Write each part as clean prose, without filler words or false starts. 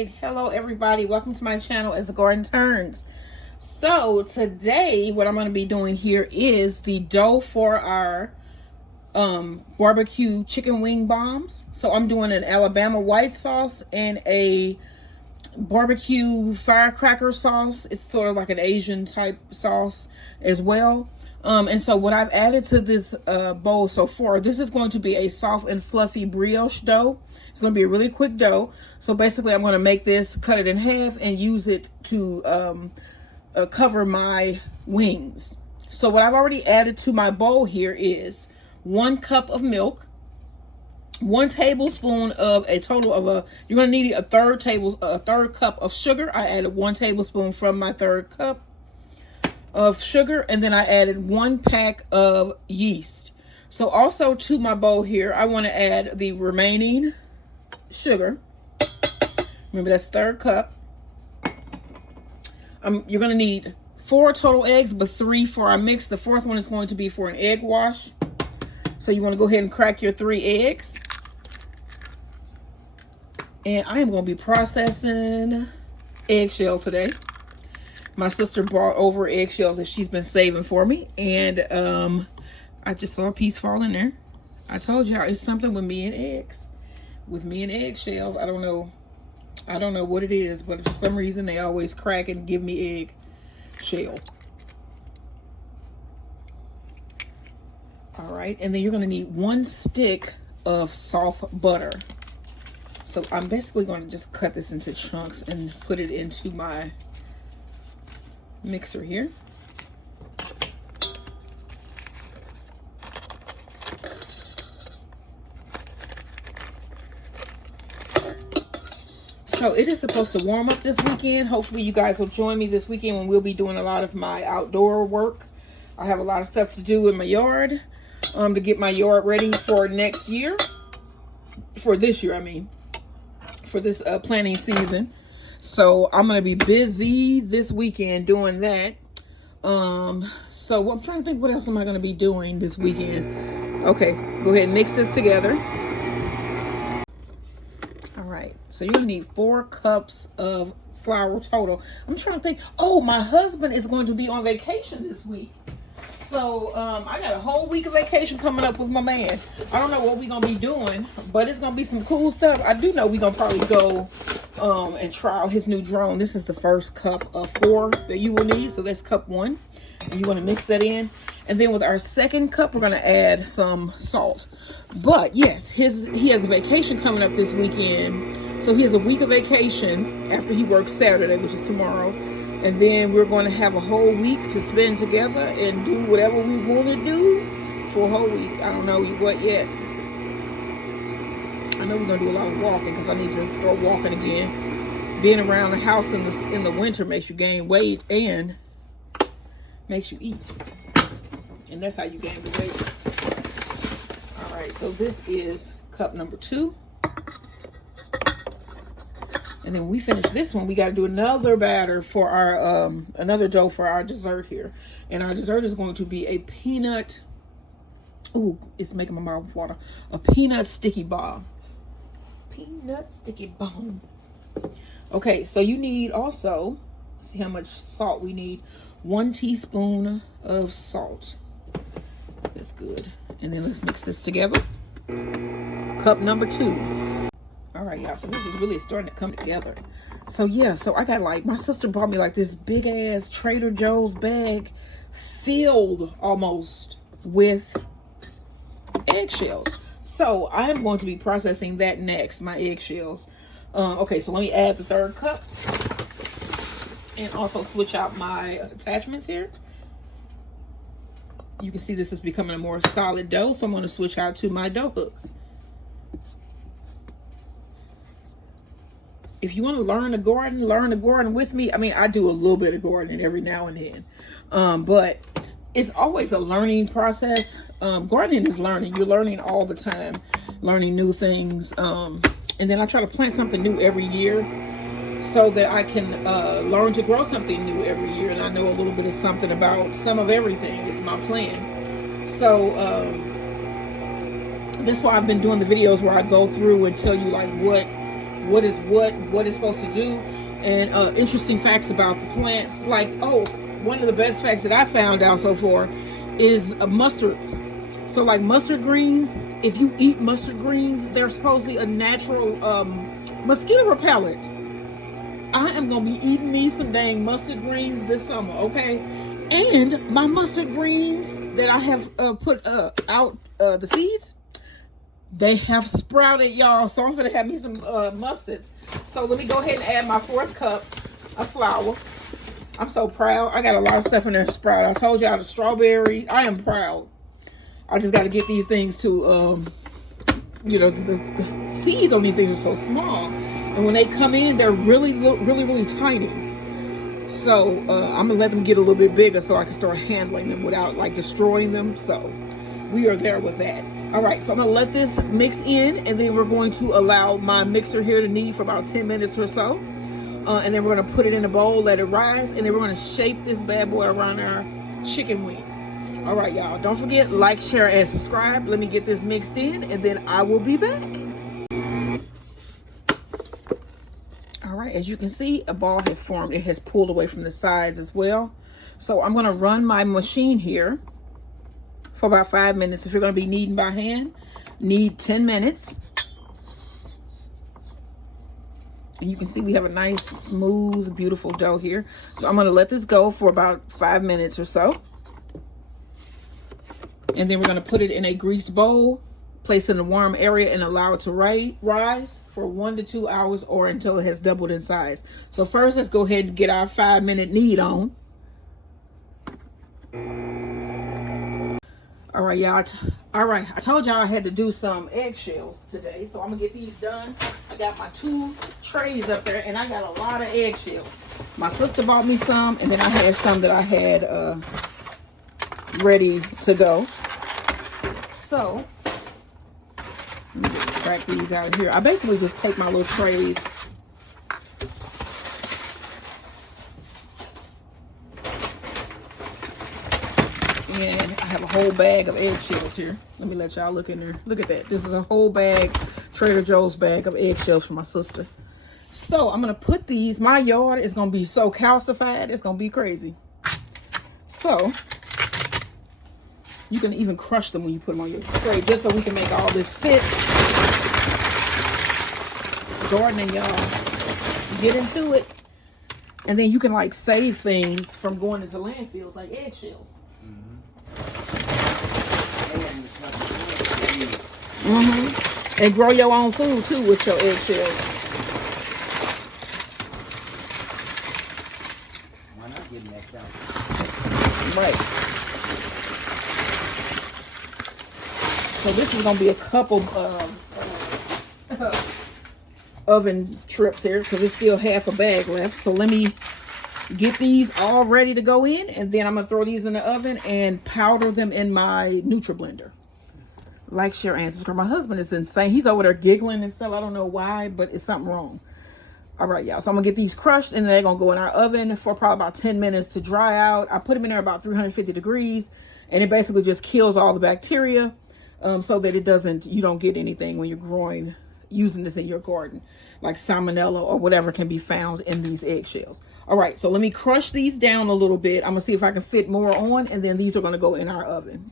right, hello everybody, welcome to my channel as the garden turns. So today what I'm going to be doing here is the dough for our barbecue chicken wing bombs. So I'm doing an Alabama white sauce and a barbecue firecracker sauce. It's sort of like an Asian type sauce as well. And so what I've added to this bowl so far, this is going to be a soft and fluffy brioche dough. It's going to be a really quick dough. So basically I'm going to make this, cut it in half, and use it to cover my wings. So what I've already added to my bowl here is 1 cup of milk, 1 tablespoon of a total of you're going to need a third cup of sugar. I added 1 tablespoon from my 3rd cup of sugar, and then I added 1 pack of yeast. So also to my bowl here, I want to add the remaining sugar. Remember, that's 3rd cup. You're going to need 4 total eggs, but 3 for our mix. The 4th one is going to be for an egg wash. So you want to go ahead and crack your 3 eggs. And I am going to be processing eggshell today. My sister brought over eggshells that she's been saving for me, and I just saw a piece fall in there. I told y'all it's something with me and eggs. With me and eggshells, I don't know what it is, but for some reason they always crack and give me egg shell. All right, and then you're going to need 1 stick of soft butter. So I'm basically going to just cut this into chunks and put it into my mixer here. So it is supposed to warm up this weekend. Hopefully you guys will join me this weekend when we'll be doing a lot of my outdoor work. I have a lot of stuff to do in my yard to get my yard ready for next year. For this year, I mean. For this planting season. So I'm going to be busy this weekend doing that. So I'm trying to think, what else am I going to be doing this weekend? Okay, go ahead and mix this together. All right, so you're going to need 4 cups of flour total. I'm trying to think. Oh, my husband is going to be on vacation this week. So I got a whole week of vacation coming up with my man. I don't know what we're going to be doing, but it's going to be some cool stuff. I do know we're going to probably go and try out his new drone. This is the 1st cup of 4 that you will need. So that's cup 1. And you want to mix that in. And then with our 2nd cup, we're going to add some salt. But yes, he has a vacation coming up this weekend. So he has a week of vacation after he works Saturday, which is tomorrow. And then we're going to have a whole week to spend together and do whatever we want to do for a whole week. I don't know what yet. I know we're going to do a lot of walking because I need to start walking again. Being around the house in the winter makes you gain weight and makes you eat. And that's how you gain the weight. All right, so this is cup number 2. And then when we finish this one, we got to do another batter for our, another dough for our dessert here. And our dessert is going to be a peanut, ooh, it's making my mouth water. A peanut sticky bomb. Peanut sticky bomb. Okay, so you need also, let's see how much salt we need. 1 teaspoon of salt. That's good. And then let's mix this together. Cup number 2. All right, y'all, so this is really starting to come together. So yeah, so I got my sister brought me this big ass Trader Joe's bag filled almost with eggshells. So I'm going to be processing that next, my eggshells. Okay, so let me add the 3rd cup and also switch out my attachments here. You can see this is becoming a more solid dough, so I'm going to switch out to my dough hook. If you want to learn the garden with me. I mean, I do a little bit of gardening every now and then. But it's always a learning process. Gardening is learning. You're learning all the time, learning new things. And then I try to plant something new every year so that I can learn to grow something new every year. And I know a little bit of something about some of everything. It's my plan. So that's why I've been doing the videos where I go through and tell you what what is what it's supposed to do, and interesting facts about the plants. Like, oh, one of the best facts that I found out so far is mustards. So like mustard greens, if you eat mustard greens, they're supposedly a natural mosquito repellent. I am going to be eating me some dang mustard greens this summer, okay? And my mustard greens that I have put out the seeds, they have sprouted, y'all. So I'm going to have me some mustards. So let me go ahead and add my 4th cup of flour. I'm so proud. I got a lot of stuff in there to sprout. I told y'all the strawberry. I am proud. I just got to get these things to, you know, the seeds on these things are so small. And when they come in, they're really tiny. So I'm going to let them get a little bit bigger so I can start handling them without like destroying them. So we are there with that. All right, so I'm going to let this mix in, and then we're going to allow my mixer here to knead for about 10 minutes or so. And then we're going to put it in a bowl, let it rise, and then we're going to shape this bad boy around our chicken wings. All right, y'all, don't forget, like, share, and subscribe. Let me get this mixed in, and then I will be back. All right, as you can see, a ball has formed. It has pulled away from the sides as well. So I'm going to run my machine here for about 5 minutes. If you're going to be kneading by hand, knead 10 minutes. And you can see we have a nice, smooth, beautiful dough here. So I'm going to let this go for about 5 minutes or so. And then we're going to put it in a greased bowl, place it in a warm area, and allow it to rise for 1 to 2 hours or until it has doubled in size. So first, let's go ahead and get our 5-minute knead on. All right, y'all. All right, I told y'all I had to do some eggshells today, so I'm going to get these done. I got my 2 trays up there, and I got a lot of eggshells. My sister bought me some, and then I had some that I had ready to go. So let me just crack these out here. I basically just take my little trays and I have a whole bag of eggshells here. Let me let y'all look in there. Look at that. This is a whole bag, Trader Joe's bag of eggshells for my sister. So I'm gonna put these. My yard is gonna be so calcified, it's gonna be crazy. So you can even crush them when you put them on your tray, just so we can make all this fit. Gardening, y'all. Get into it. And then you can like save things from going into landfills, like eggshells. And grow your own food too with your eggshells. Why not getting that done? Right. So this is going to be a couple oven trips here because it's still half a bag left. So let me get these all ready to go in, and then I'm going to throw these in the oven and powder them in my NutriBlender. Like, share, and subscribe. My husband is insane. He's over there giggling and stuff. I don't know why, but it's something wrong. All right, y'all. So I'm going to get these crushed, and they're going to go in our oven for probably about 10 minutes to dry out. I put them in there about 350 degrees, and it basically just kills all the bacteria. So that it doesn't, you don't get anything when you're using this in your garden, like salmonella or whatever can be found in these eggshells. All right, so let me crush these down a little bit. I'm gonna see if I can fit more on, and then these are gonna go in our oven.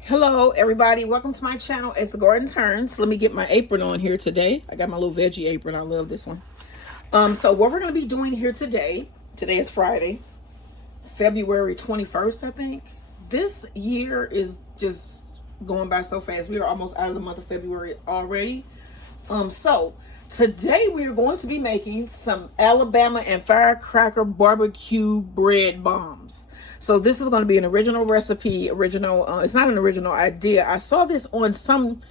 Hello, everybody. Welcome to my channel. It's The Garden Turns. Let me get my apron on here today. I got my little veggie apron. I love this one. So what we're gonna be doing here today is Friday, February 21st, I think. This year is just going by so fast. We are almost out of the month of February already. So today we are going to be making some Alabama and firecracker barbecue bread bombs. So this is going to be an original recipe, it's not an original idea. I saw this on some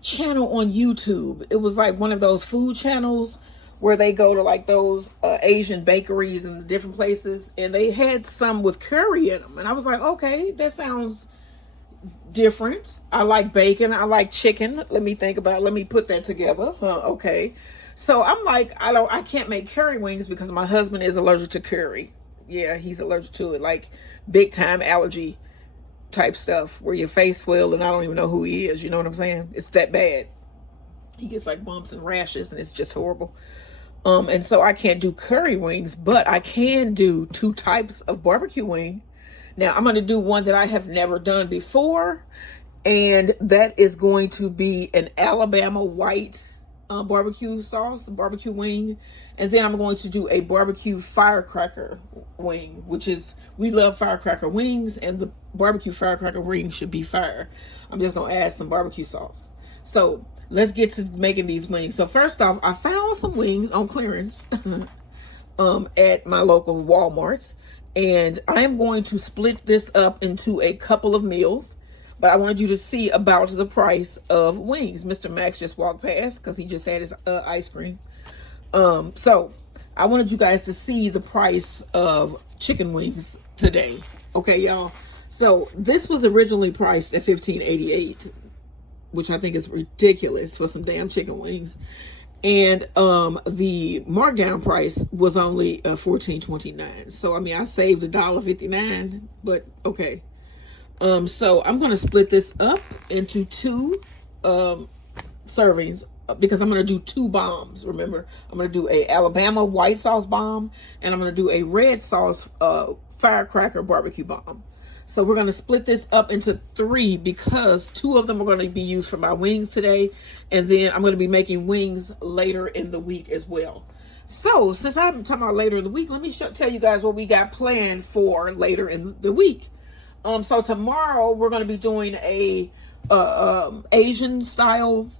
channel on YouTube. It was like one of those food channels where they go to like those Asian bakeries and different places, and they had some with curry in them. And I was like, okay, that sounds different. I like bacon. I like chicken. Let me put that together. Okay. So I'm like, I can't make curry wings because my husband is allergic to curry. Yeah, he's allergic to it. Like big time allergy type stuff where your face swell and I don't even know who he is. You know what I'm saying? It's that bad. He gets like bumps and rashes, and it's just horrible. And so I can't do curry wings, but I can do 2 types of barbecue wing. Now I'm going to do one that I have never done before, and that is going to be an Alabama white barbecue sauce, barbecue wing. And then I'm going to do a barbecue firecracker wing, which is, we love firecracker wings, and the barbecue firecracker wing should be fire. I'm just going to add some barbecue sauce. So let's get to making these wings. So first off, I found some wings on clearance at my local Walmart, and I am going to split this up into a couple of meals. But I wanted you to see about the price of wings. Mr. Max just walked past because he just had his ice cream. So I wanted you guys to see the price of chicken wings today. Okay, y'all. So this was originally priced at $15.88, which I think is ridiculous for some damn chicken wings. And the markdown price was only $14.29. So I mean, I saved $1.59, but okay. So I'm going to split this up into 2 servings, because I'm going to do 2 bombs. Remember, I'm going to do a Alabama white sauce bomb, and I'm going to do a red sauce firecracker barbecue bomb. So we're going to split this up into 3, because 2 of them are going to be used for my wings today, and then I'm going to be making wings later in the week as well. So since I'm talking about later in the week, let me tell you guys what we got planned for later in the week. So tomorrow we're going to be doing a Asian style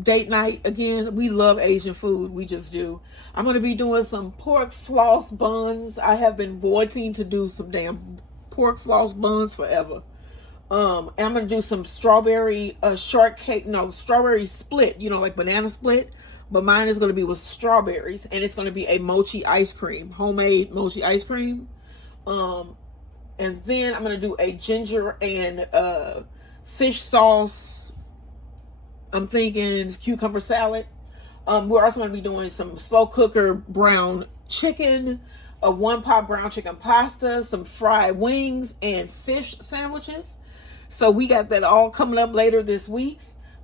date night. Again, we love Asian food. We just do. I'm going to be doing some pork floss buns. I have been wanting to do some damn pork floss buns forever. And I'm going to do some strawberry shortcake. No, strawberry split. You know, like banana split. But mine is going to be with strawberries. And it's going to be a mochi ice cream. Homemade mochi ice cream. And then I'm going to do a ginger and fish sauce. I'm thinking cucumber salad. We're also going to be doing some slow cooker brown chicken, a 1-pot brown chicken pasta, some fried wings, and fish sandwiches. So we got that all coming up later this week.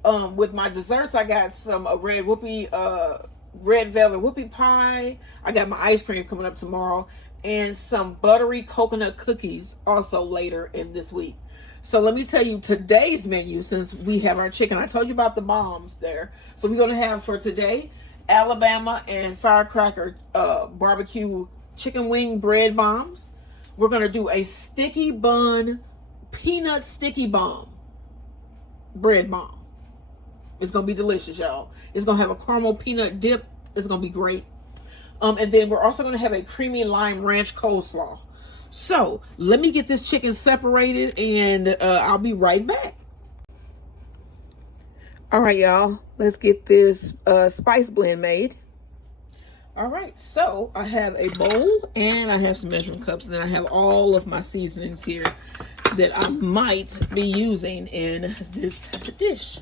With my desserts, I got some red velvet whoopie pie. I got my ice cream coming up tomorrow. And some buttery coconut cookies also later in this week. So let me tell you today's menu, since we have our chicken. I told you about the bombs there. So we're going to have for today, Alabama and firecracker barbecue chicken wing bread bombs. We're going to do a sticky bun, peanut sticky bomb, bread bomb. It's going to be delicious, y'all. It's going to have a caramel peanut dip. It's going to be great. And then we're also going to have a creamy lime ranch coleslaw. So let me get this chicken separated, and I'll be right back. All right, y'all. Let's get this spice blend made. All right. So I have a bowl, and I have some measuring cups, and then I have all of my seasonings here that I might be using in this dish.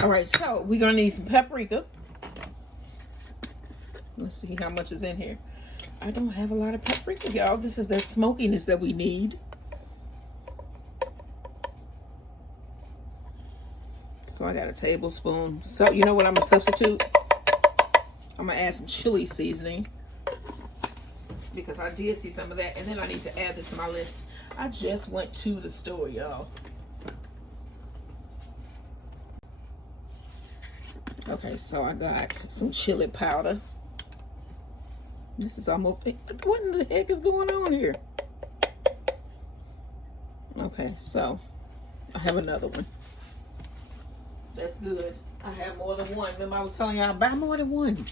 All right. So we're going to need some paprika. Let's see how much is in here. I don't have a lot of paprika, y'all. This is that smokiness that we need. So I got a tablespoon. So you know what I'm going to substitute? I'm going to add some chili seasoning, because I did see some of that. And then I need to add it to my list. I just went to the store, y'all. Okay, so I got some chili powder. This is almost, what in the heck is going on here? Okay, so I have another one. That's good. I have more than one. Remember I was telling y'all, buy more than one.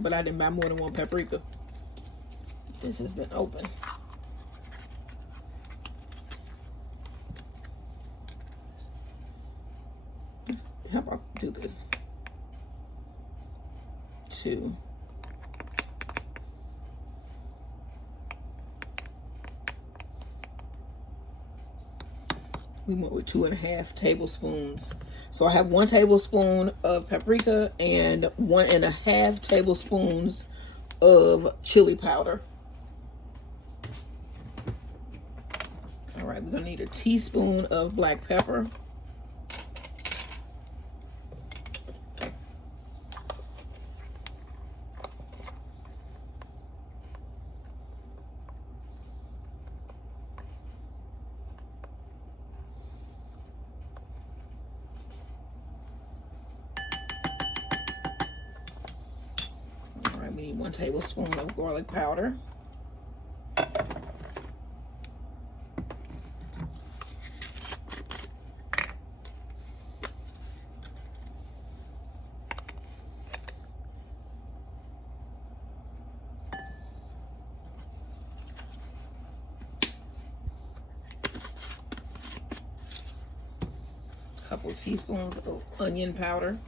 But I didn't buy more than one paprika. This has been open. How about do this? 2. We went with 2.5 tablespoons. So I have 1 tablespoon of paprika and 1.5 tablespoons of chili powder. All right, we're gonna need a teaspoon of black pepper. 1 1 tablespoon of garlic powder. Couple teaspoons of onion powder.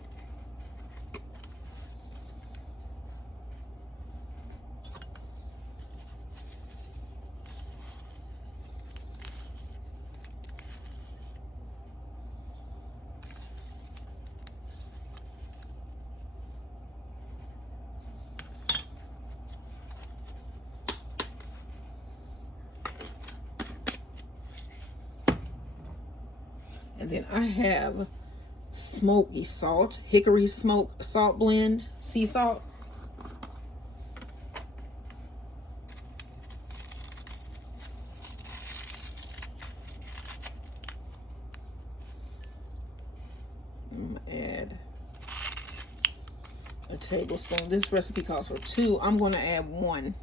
And then I have smoky salt, hickory smoke salt blend, sea salt. I'm gonna add a tablespoon. This recipe calls for 2. I'm gonna add 1.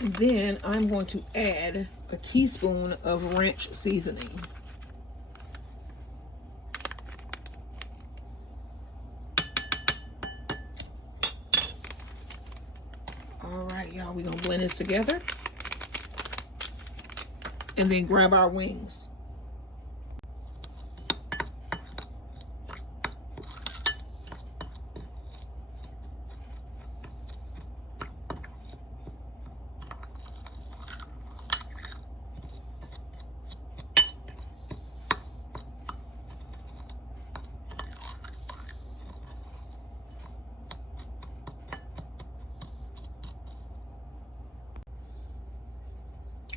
And then I'm going to add a teaspoon of ranch seasoning. All right, y'all, we're gonna blend this together and then grab our wings.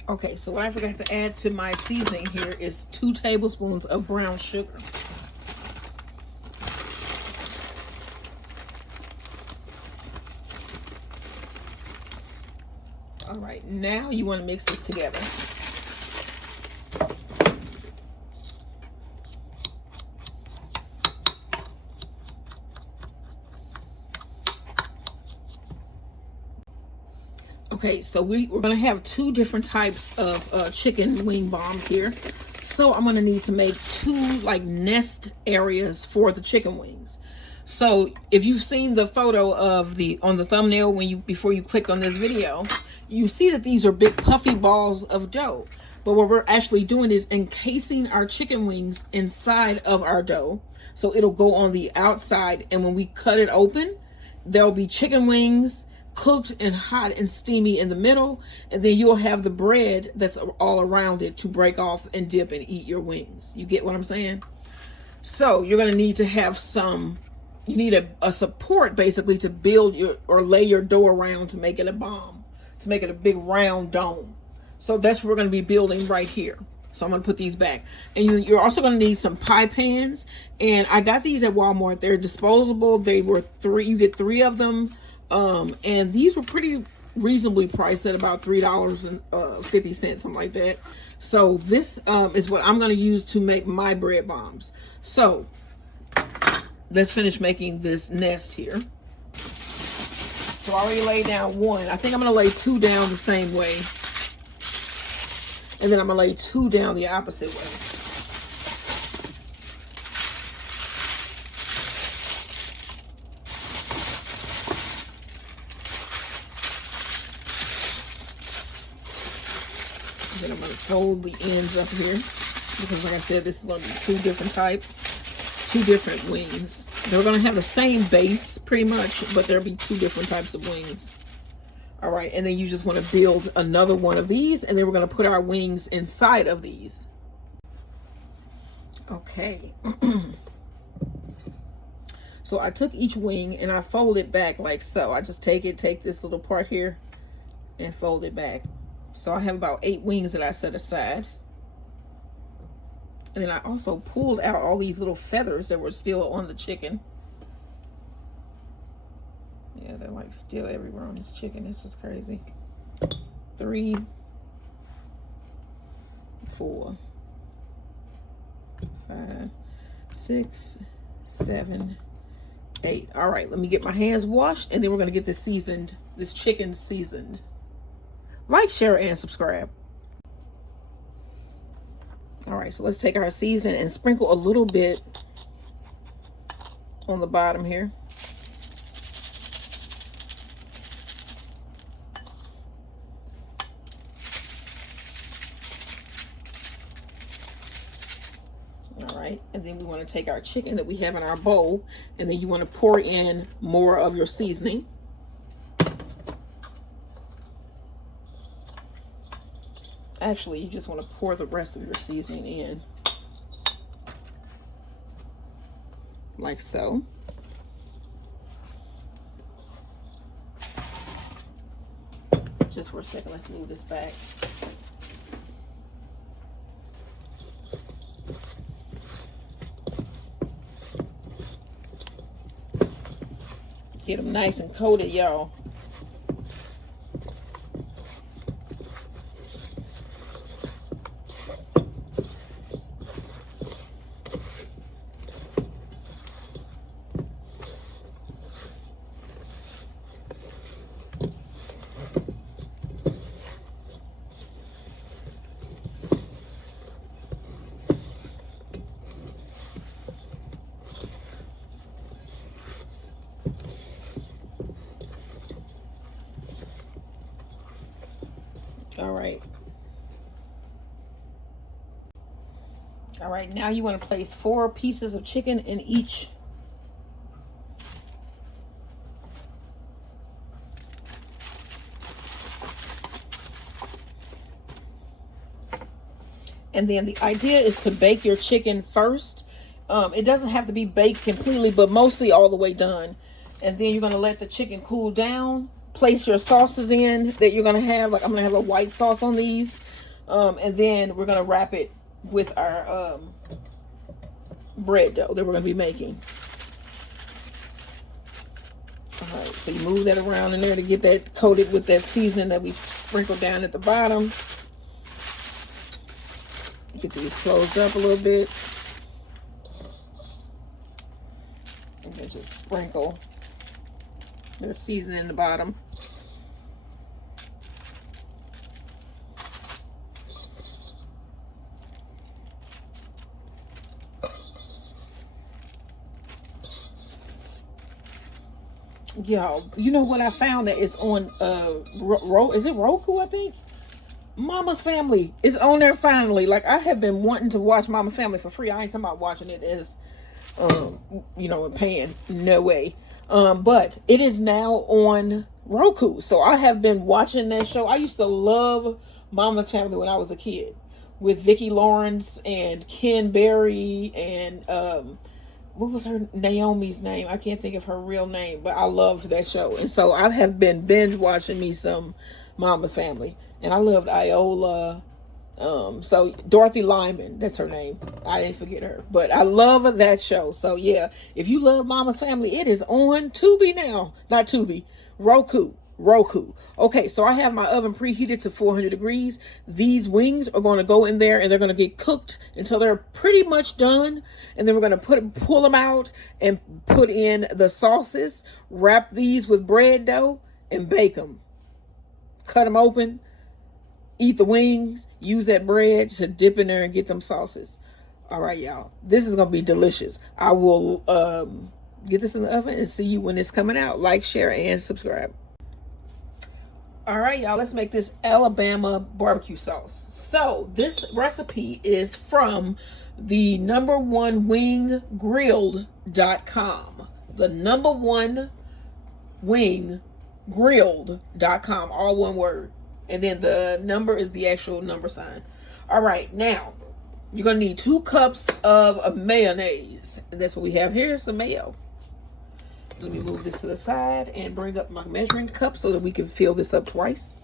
Okay, so what I forgot to add to my seasoning here is 2 tablespoons of brown sugar. All right, now you want to mix this together. Okay, so we're going to have 2 different types of chicken wing bombs here. So I'm going to need to make 2 like nest areas for the chicken wings. So if you've seen the photo of on the thumbnail before you clicked on this video, you see that these are big puffy balls of dough. But what we're actually doing is encasing our chicken wings inside of our dough. So it'll go on the outside, and when we cut it open, there'll be chicken wings cooked and hot and steamy in the middle, and then you'll have the bread that's all around it to break off and dip and eat your wings. You get what I'm saying? So you're going to need to have you need a support basically to build or lay your dough around to make it a bomb, to make it a big round dome. So that's what we're going to be building right here. So I'm going to put these back. And you're also going to need some pie pans. And I got these at Walmart. They're disposable. They were 3. You get 3 of them. And these were pretty reasonably priced at about $3.50, something like that. So this is what I'm going to use to make my bread bombs. So let's finish making this nest here. So I already laid down 1. I think I'm going to lay 2 down the same way. And then I'm going to lay 2 down the opposite way. Then I'm going to fold the ends up here, because like I said, this is going to be 2 different types, 2 different wings. They're going to have the same base pretty much, but there'll be 2 different types of wings. All right, and then you just want to build another one of these, and then we're going to put our wings inside of these. Okay. So I took each wing and I fold it back like so. I just take this little part here and fold it back. So I have about 8 wings that I set aside. And then I also pulled out all these little feathers that were still on the chicken. Yeah, they're like still everywhere on this chicken. It's just crazy. 3, 4, 5, 6, 7, 8. All right, let me get my hands washed, and then we're gonna get this chicken seasoned. Like, share, and subscribe. All right, so let's take our seasoning and sprinkle a little bit on the bottom here. All right, and then we want to take our chicken that we have in our bowl, and then you want to pour in more of your seasoning. Actually, you just want to pour the rest of your seasoning in, like so. Just for a second, let's move this back. Get them nice and coated, y'all. All right. All right, now you want to place 4 pieces of chicken in each. And then the idea is to bake your chicken first. It doesn't have to be baked completely, but mostly all the way done. And then you're going to let the chicken cool down. Place your sauces in that you're going to have. Like, I'm going to have a white sauce on these. And then we're going to wrap it with our bread dough that we're going to be making. All right, so you move that around in there to get that coated with that seasoning that we sprinkled down at the bottom. Get these closed up a little bit. And then just sprinkle their seasoning in the bottom. Y'all, you know what I found that is on is it Roku, I think? Mama's Family is on there finally. Like, I have been wanting to watch Mama's Family for free. I ain't talking about watching it as you know, and paying. No way. But it is now on Roku. So I have been watching that show. I used to love Mama's Family when I was a kid, with Vicki Lawrence and Ken Berry and what was her Naomi's name? I can't think of her real name, but I loved that show. And so I have been binge watching me some Mama's Family. And I loved Iola. So Dorothy Lyman, that's her name. I didn't forget her. But I love that show. So yeah, if you love Mama's Family, it is on Tubi now. Not Tubi. Roku. Okay, so I have my oven preheated to 400 degrees. These wings are going to go in there and they're going to get cooked until they're pretty much done. And then we're going to pull them out and put in the sauces, wrap these with bread dough, and bake them. Cut them open, eat the wings, use that bread to dip in there and get them sauces. All right, y'all, this is going to be delicious. I will get this in the oven and see you when it's coming out. Like, share, and subscribe. All right, y'all, let's make this Alabama barbecue sauce. So this recipe is from the #1wingrilled.com. The #1wingrilled.com, all one word. And then the number is the actual number sign. All right, now you're going to need 2 cups of mayonnaise. And that's what we have here, some mayo. Let me move this to the side and bring up my measuring cup so that we can fill this up twice.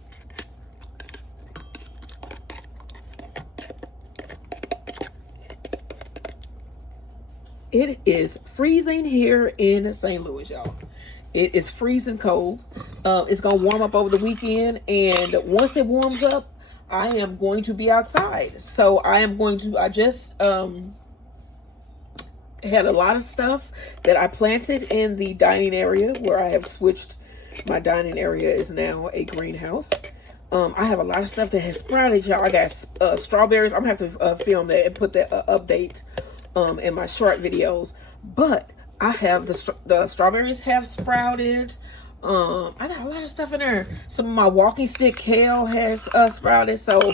It is freezing here in St. Louis, y'all. It is freezing cold. It's going to warm up over the weekend. And once it warms up, I am going to be outside. So I just had a lot of stuff that I planted in the dining area, where I have switched. My dining area is now a greenhouse. I have a lot of stuff that has sprouted, y'all. I got strawberries. I'm gonna have to film that and put that update in my short videos. But I have the strawberries have sprouted. I got a lot of stuff in there. Some of my walking stick kale has sprouted, so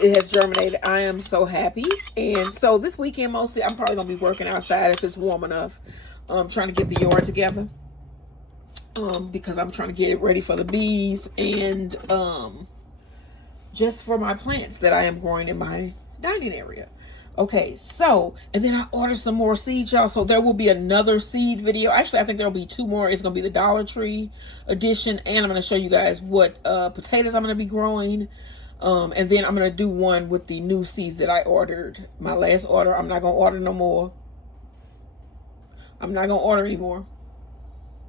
it has germinated. I am so happy. And so this weekend, mostly, I'm probably gonna be working outside if it's warm enough. Trying to get the yard together. Because I'm trying to get it ready for the bees and just for my plants that I am growing in my dining area. Okay, so, and then I ordered some more seeds, y'all. So there will be another seed video. Actually, I think there will be 2 more. It's going to be the Dollar Tree edition. And I'm going to show you guys what potatoes I'm going to be growing. And then I'm going to do one with the new seeds that I ordered. My last order. I'm not going to order no more. I'm not going to order anymore.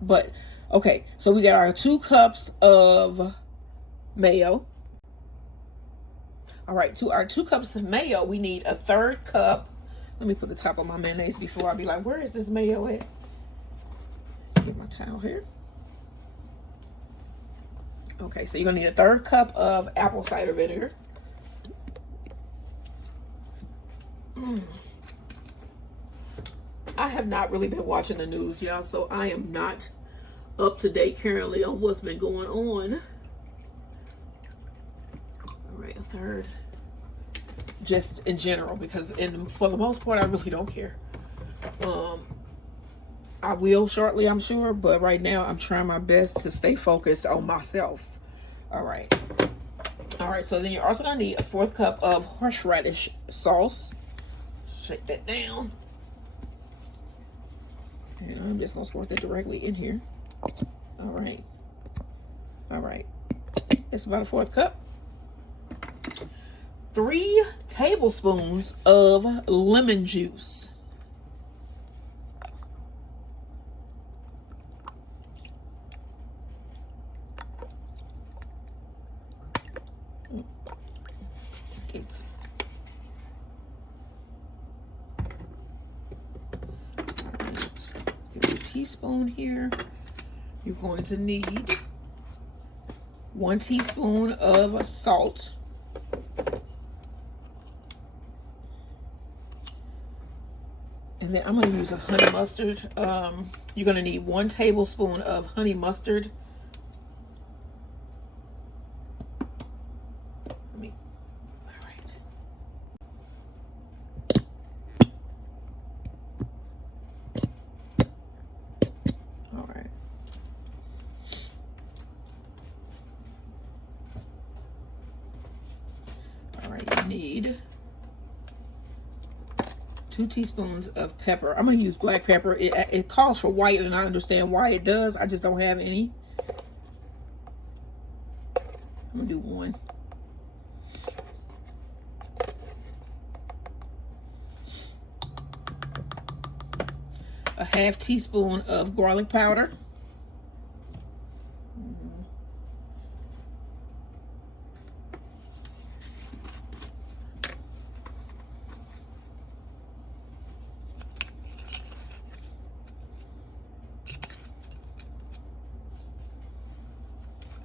But, okay. So we got our 2 cups of mayo. All right, to our 2 cups of mayo, we need a 1/3 cup. Let me put the top on my mayonnaise before I be like, where is this mayo at? Get my towel here. Okay, so you're gonna need a 1/3 cup of apple cider vinegar. I have not really been watching the news, y'all, so I am not up to date currently on what's been going on. All right, a 1/3. Just in general, because for the most part, I really don't care. I will shortly, I'm sure, but right now I'm trying my best to stay focused on myself. All right. All right, so then you're also gonna need a 1/4 cup of horseradish sauce. Shake that down. And I'm just gonna squirt that directly in here. All right. All right. It's about a 1/4 cup. 3 tablespoons of lemon juice. Right. Get a teaspoon here. You're going to need 1 teaspoon of salt. And then I'm going to use a honey mustard. You're going to need 1 tablespoon of honey mustard. All right. All right. All right, you need 2 teaspoons of pepper. I'm going to use black pepper. It calls for white, and I understand why it does. I just don't have any. I'm going to do 1. A 1/2 teaspoon of garlic powder.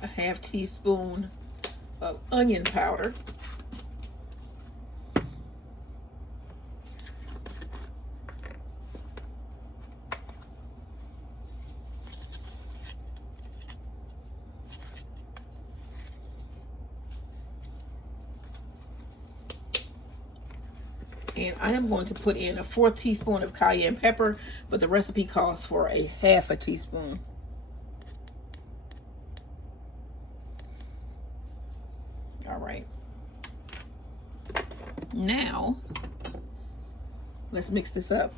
A 1/2 teaspoon of onion powder. And I am going to put in a 1/4 teaspoon of cayenne pepper, but the recipe calls for a 1/2 teaspoon. All right. Now, let's mix this up.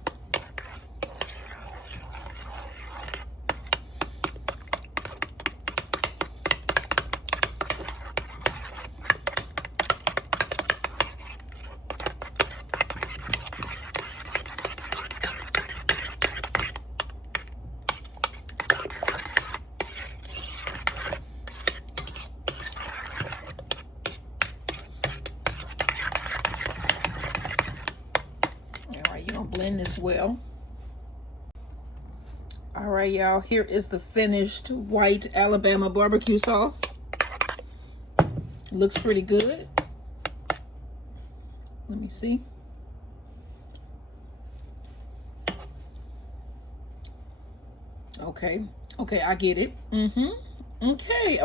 Blend this well. right, y'all. Here is the finished white Alabama barbecue sauce. Looks pretty good. Let me see. Okay. Okay, I get it. Okay.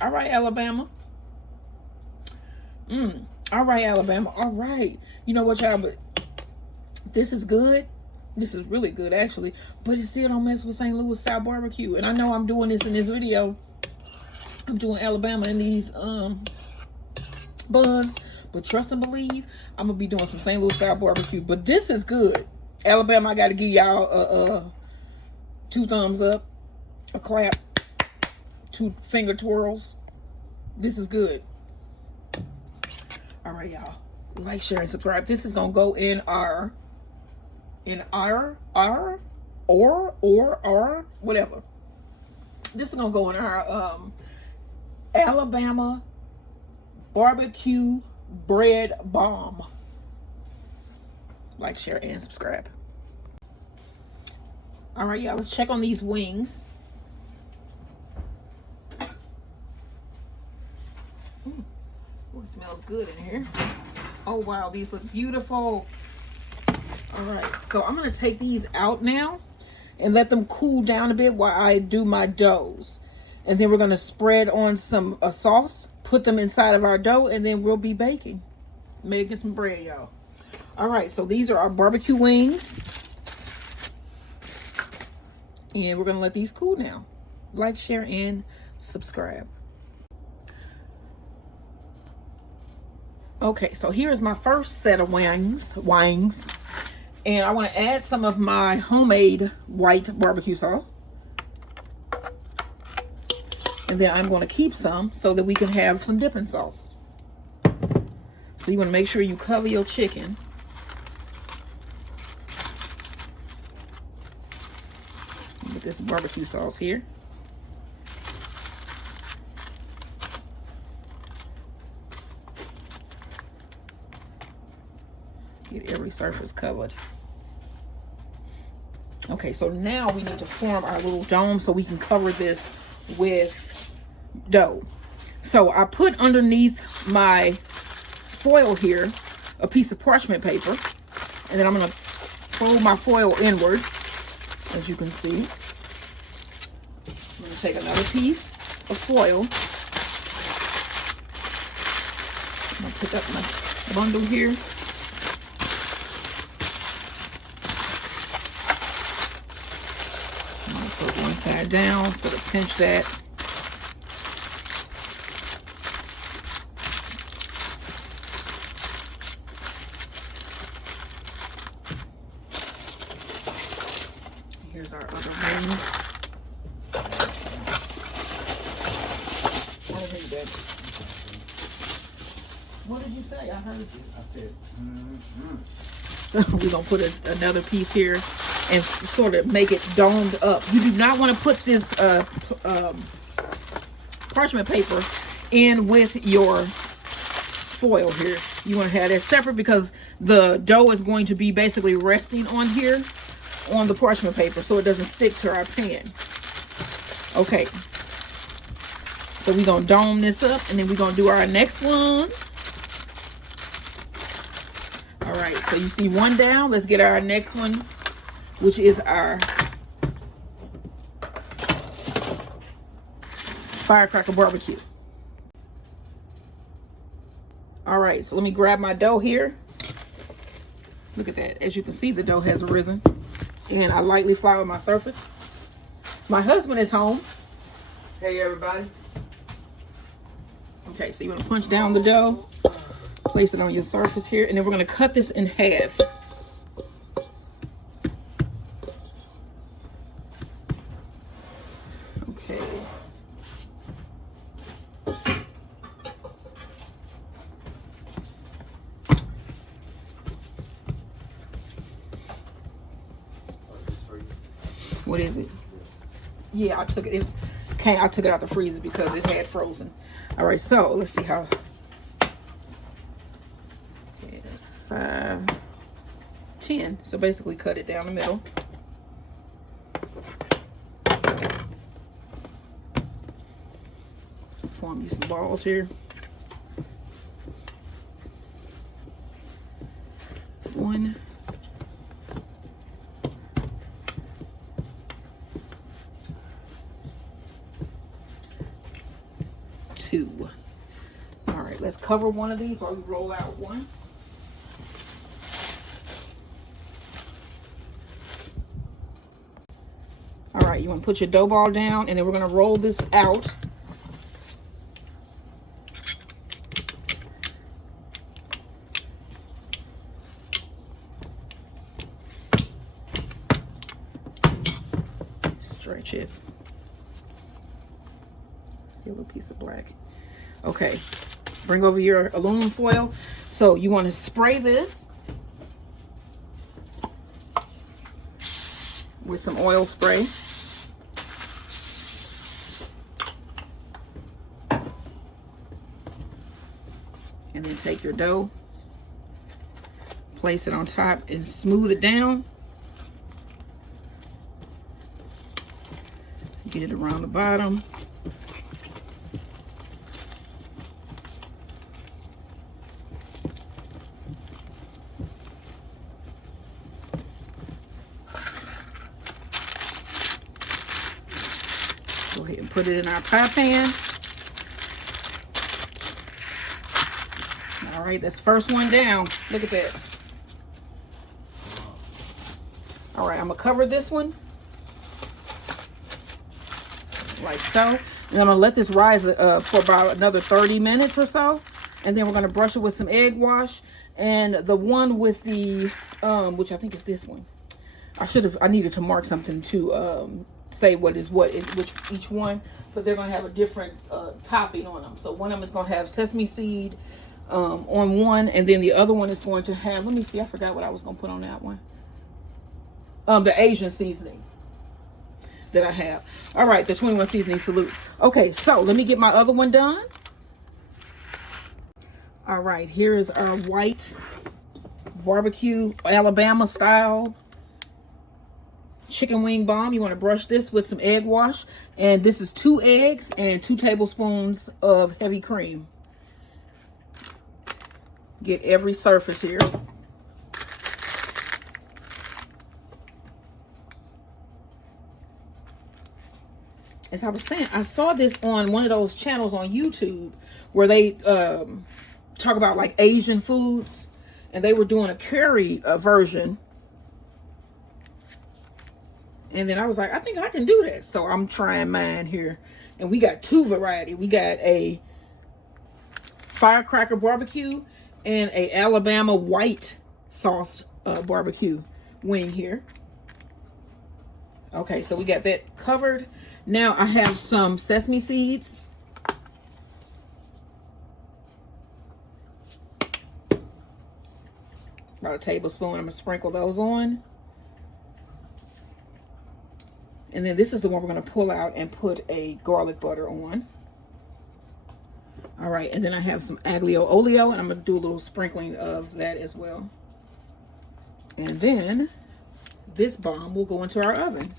All right, Alabama. All right, Alabama. All right. You know what, y'all? But this is good. This is really good, actually. But it still don't mess with St. Louis style barbecue. And I know I'm doing this in this video. I'm doing Alabama in these buns. But trust and believe, I'm going to be doing some St. Louis style barbecue. But this is good. Alabama, I got to give y'all 2 thumbs up, a clap, 2 finger twirls. This is good. All right, y'all. Like, share, and subscribe. This is going to go in our whatever. This is going to go in our Alabama barbecue bread bomb. Like, share, and subscribe. All right, y'all, let's check on these wings. Oh, it smells good in here. Oh, wow, these look beautiful. All right, so I'm going to take these out now and let them cool down a bit while I do my doughs. And then we're going to spread on some sauce, put them inside of our dough, and then we'll be baking. Making some bread, y'all. All right, so these are our barbecue wings. And we're going to let these cool now. Like, share, and subscribe. Okay, so here's my first set of wings. And I want to add some of my homemade white barbecue sauce. And then I'm going to keep some so that we can have some dipping sauce. So you want to make sure you cover your chicken. Get this barbecue sauce here. Get every surface covered. Okay, so now we need to form our little dome so we can cover this with dough. So I put underneath my foil here a piece of parchment paper, and then I'm going to fold my foil inward, as you can see. I'm going to take another piece of foil. I'm going to pick up my bundle here. I'm going to put one side down, sort of pinch that. Here's our other wings. What did you say? I heard you. I said, So we're going to put another piece here and sort of make it domed up. You do not want to put this parchment paper in with your foil here. You want to have that separate because the dough is going to be basically resting on here on the parchment paper so it doesn't stick to our pan. Okay, so we're gonna dome this up and then we're gonna do our next one. All right, so you see one down. Let's get our next one, which is our firecracker barbecue. All right, so let me grab my dough here. Look at that. As you can see, the dough has risen. And I lightly flour my surface. My husband is home. Hey, everybody. Okay, so you want to punch down the dough. Place it on your surface here. And then we're going to cut this in half. Okay. What is it? Yeah, I took it. I took it out the freezer because it had frozen. All right, so let's see how. Okay, that's 5, 10. So basically, cut it down the middle. form you some balls here. 1, 2. All right, let's cover one of these while we roll out one. All right, you want to put your dough ball down, and then we're going to roll this out. Stretch it. See a little piece of black. Okay, bring over your aluminum foil. So you want to spray this with some oil spray. And then take your dough, place it on top and smooth it down. Get it around the bottom. Go ahead and put it in our pie pan. All right, that's the first one down. Look at that. All right, I'm gonna cover this one like so. And I'm gonna let this rise for about another 30 minutes or so. And then we're gonna brush it with some egg wash. And the one with the, which I think is this one. I needed to mark something to say what is what in which each one. But they're gonna have a different topping on them. So one of them is gonna have sesame seed on one, and then the other one is going to have, let me see, I forgot what I was going to put on that one. The Asian seasoning that I have. All right, the 21 seasoning salute. Okay, so let me get my other one done. All right, here's our white barbecue Alabama style chicken wing bomb. You want to brush this with some egg wash, and this is 2 eggs and 2 tablespoons of heavy cream. Get every surface here. As I was saying, I saw this on one of those channels on YouTube where they talk about like Asian foods, and they were doing a curry version. And then I was like, I think I can do that. So I'm trying mine here. And we got 2 variety. We got a firecracker barbecue and a Alabama white sauce barbecue wing here. Okay, so we got that covered. Now I have some sesame seeds. About a tablespoon. I'm gonna sprinkle those on. And then this is the one we're gonna pull out and put a garlic butter on. All right, and then I have some aglio olio, and I'm gonna do a little sprinkling of that as well. And then this bomb will go into our oven.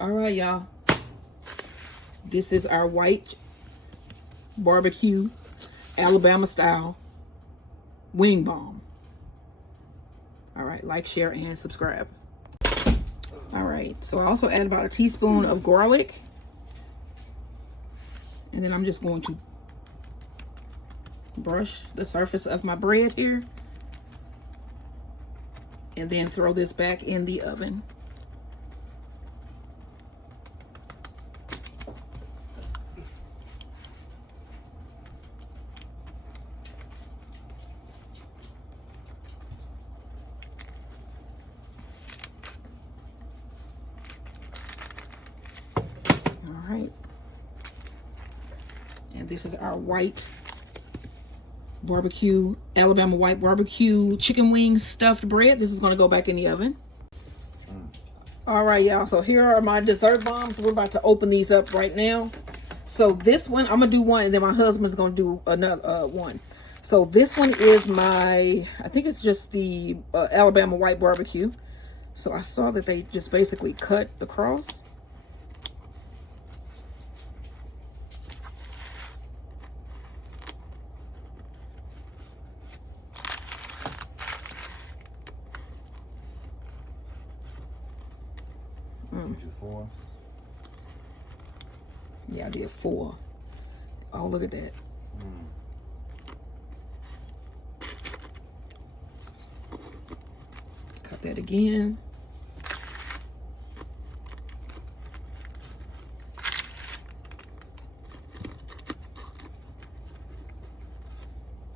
All right, y'all. This is our white barbecue Alabama style wing bomb. All right, like, share, and subscribe. All right, so I also add about a teaspoon of garlic. And then I'm just going to brush the surface of my bread here. And then throw this back in the oven. All right. And this is our white barbecue, Alabama white barbecue chicken wings stuffed bread. This is going to go back in the oven. All right, y'all. So here are my dessert bombs. We're about to open these up right now. So this one, I'm going to do one, and then my husband's going to do another one. So this one is my, I think it's just the Alabama white barbecue. So I saw that they just basically cut across. 4. Yeah, I did 4. Oh, look at that. Cut that again.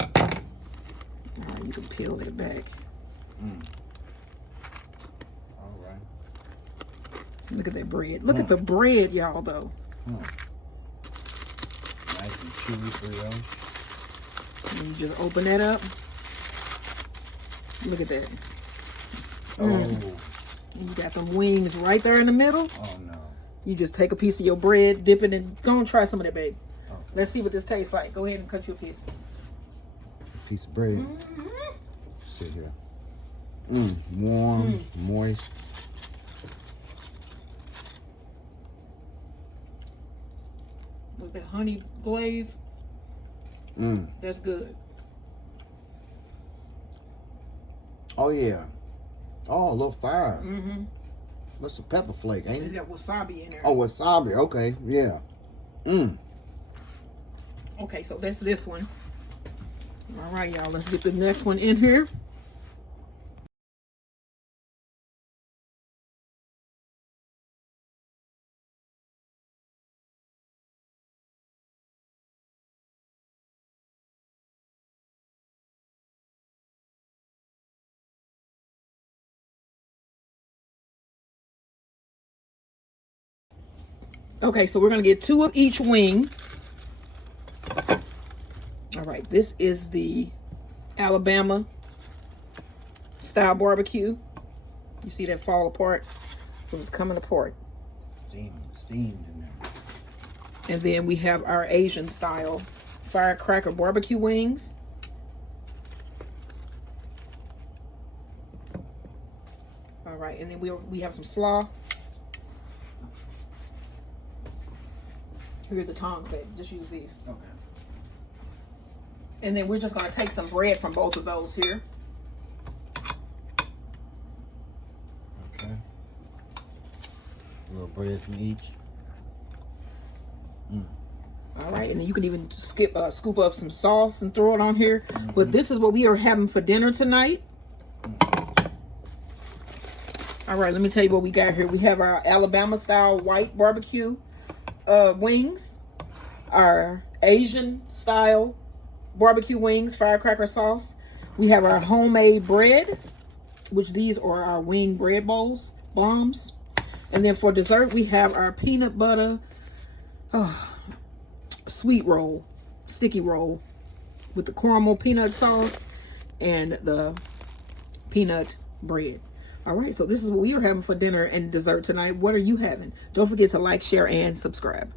All right, you can peel that back. All right. Look at that bread. Look at the bread, y'all, though. Nice and chewy for y'all. And you just open that up. Look at that. Oh. And you got them wings right there in the middle. Oh, no. You just take a piece of your bread, dip it in. Go and try some of that, babe. Okay. Let's see what this tastes like. Go ahead and cut you a piece. Piece of bread. Sit here. Warm, moist. With that honey glaze. That's good. Oh, yeah. Oh, a little fire. What's a pepper flake, ain't It's it? got wasabi in there. Oh, wasabi. Okay, yeah. Okay, so that's this one. All right, y'all. Let's get the next one in here. Okay, so we're going to get 2 of each wing. All right, this is the Alabama style barbecue. You see that fall apart? It was coming apart. Steamed in there. And then we have our Asian style firecracker barbecue wings. All right, and then we have some slaw. Here's the tongs, babe. Just use these. Okay. And then we're just going to take some bread from both of those here. Okay. A little bread from each. All right, and then you can even scoop up some sauce and throw it on here. But this is what we are having for dinner tonight. All right, let me tell you what we got here. We have our Alabama style white barbecue wings, our Asian style barbecue wings, firecracker sauce. We have our homemade bread, which these are our wing bread bombs. And then for dessert, we have our peanut butter sweet roll, sticky roll with the caramel peanut sauce and the peanut bread. All right, so this is what we are having for dinner and dessert tonight. What are you having? Don't forget to like, share, and subscribe.